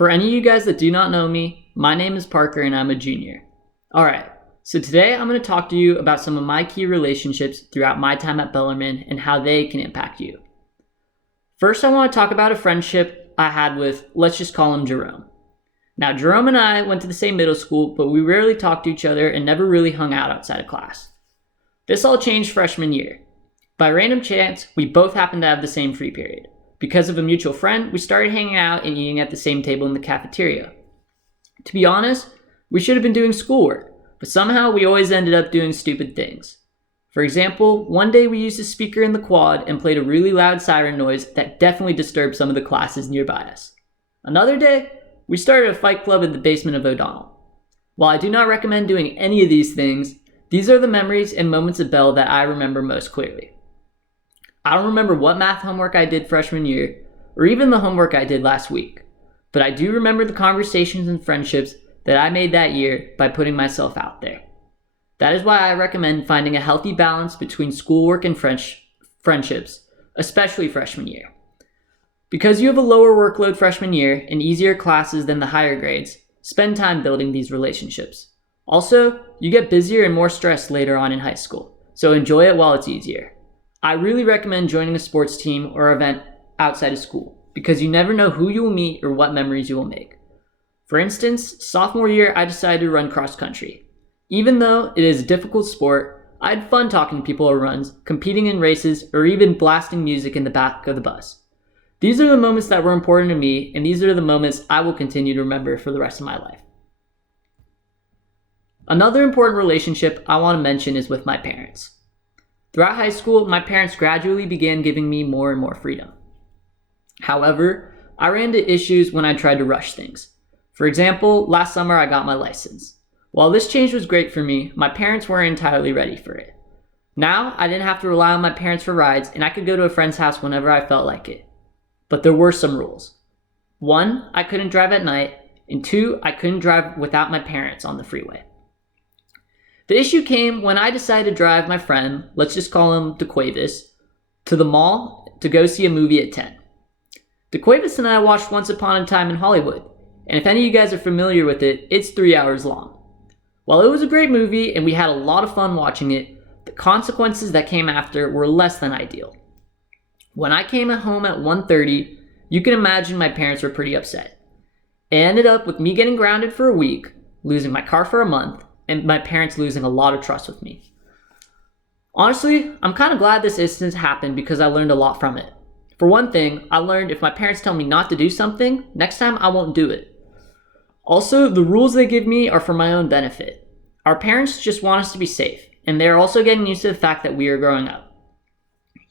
For any of you guys that do not know me, my name is Parker and I'm a junior. Alright, so today I'm going to talk to you about some of my key relationships throughout my time at Bellarmine and how they can impact you. First, I want to talk about a friendship I had with, let's just call him Jerome. Now, Jerome and I went to the same middle school, but we rarely talked to each other and never really hung out outside of class. This all changed freshman year. By random chance, we both happened to have the same free period. Because of a mutual friend, we started hanging out and eating at the same table in the cafeteria. To be honest, we should have been doing schoolwork, but somehow we always ended up doing stupid things. For example, one day we used a speaker in the quad and played a really loud siren noise that definitely disturbed some of the classes nearby us. Another day, we started a fight club in the basement of O'Donnell. While I do not recommend doing any of these things, these are the memories and moments of Bell that I remember most clearly. I don't remember what math homework I did freshman year, or even the homework I did last week, but I do remember the conversations and friendships that I made that year by putting myself out there. That is why I recommend finding a healthy balance between schoolwork and friendships, especially freshman year. Because you have a lower workload freshman year and easier classes than the higher grades, spend time building these relationships. Also, you get busier and more stressed later on in high school, so enjoy it while it's easier. I really recommend joining a sports team or event outside of school because you never know who you will meet or what memories you will make. For instance, sophomore year, I decided to run cross country. Even though it is a difficult sport, I had fun talking to people at runs, competing in races, or even blasting music in the back of the bus. These are the moments that were important to me, and these are the moments I will continue to remember for the rest of my life. Another important relationship I want to mention is with my parents. Throughout high school, my parents gradually began giving me more and more freedom. However, I ran into issues when I tried to rush things. For example, last summer I got my license. While this change was great for me, my parents weren't entirely ready for it. Now, I didn't have to rely on my parents for rides, and I could go to a friend's house whenever I felt like it. But there were some rules. 1, I couldn't drive at night, and 2, I couldn't drive without my parents on the freeway. The issue came when I decided to drive my friend, let's just call him DeQuavis, to the mall to go see a movie at 10. DeQuavis and I watched Once Upon a Time in Hollywood, and if any of you guys are familiar with it, it's 3 hours long. While it was a great movie and we had a lot of fun watching it, the consequences that came after were less than ideal. When I came home at 1:30, you can imagine my parents were pretty upset. It ended up with me getting grounded for a week, losing my car for a month, and my parents losing a lot of trust with me. Honestly, I'm kind of glad this instance happened because I learned a lot from it. For one thing, I learned if my parents tell me not to do something, next time I won't do it. Also, the rules they give me are for my own benefit. Our parents just want us to be safe, and they're also getting used to the fact that we are growing up.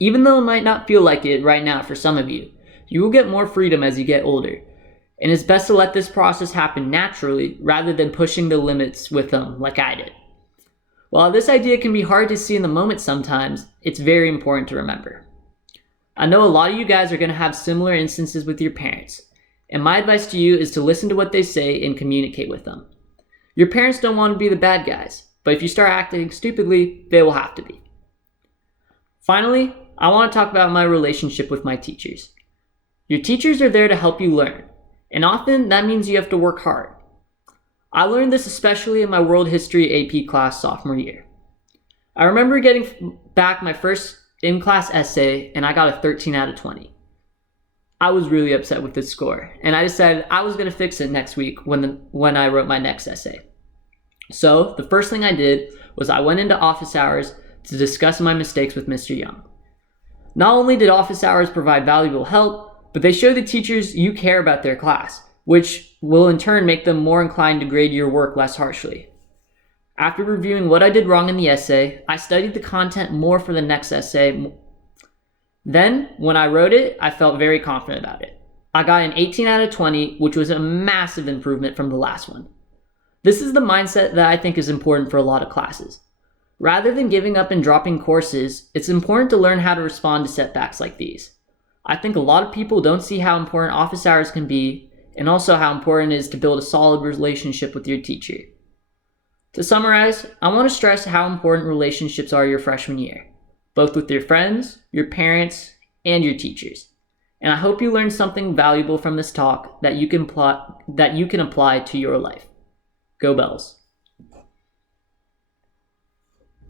Even though it might not feel like it right now for some of you, you will get more freedom as you get older. And it's best to let this process happen naturally rather than pushing the limits with them like I did. While this idea can be hard to see in the moment sometimes, it's very important to remember. I know a lot of you guys are going to have similar instances with your parents, and my advice to you is to listen to what they say and communicate with them. Your parents don't want to be the bad guys, but if you start acting stupidly, they will have to be. Finally, I want to talk about my relationship with my teachers. Your teachers are there to help you learn. And often that means you have to work hard. I learned this especially in my world history AP class sophomore year. I remember getting back my first in-class essay and I got a 13 out of 20. I was really upset with this score and I decided I was going to fix it next week when I wrote my next essay. So the first thing I did was I went into office hours to discuss my mistakes with Mr. Young. Not only did office hours provide valuable help, but they show the teachers you care about their class, which will in turn make them more inclined to grade your work less harshly. After reviewing what I did wrong in the essay, I studied the content more for the next essay. Then, when I wrote it, I felt very confident about it. I got an 18 out of 20, which was a massive improvement from the last one. This is the mindset that I think is important for a lot of classes. Rather than giving up and dropping courses, it's important to learn how to respond to setbacks like these. I think a lot of people don't see how important office hours can be, and also how important it is to build a solid relationship with your teacher. To summarize, I want to stress how important relationships are your freshman year, both with your friends, your parents, and your teachers. And I hope you learned something valuable from this talk that you can apply to your life. Go Bells.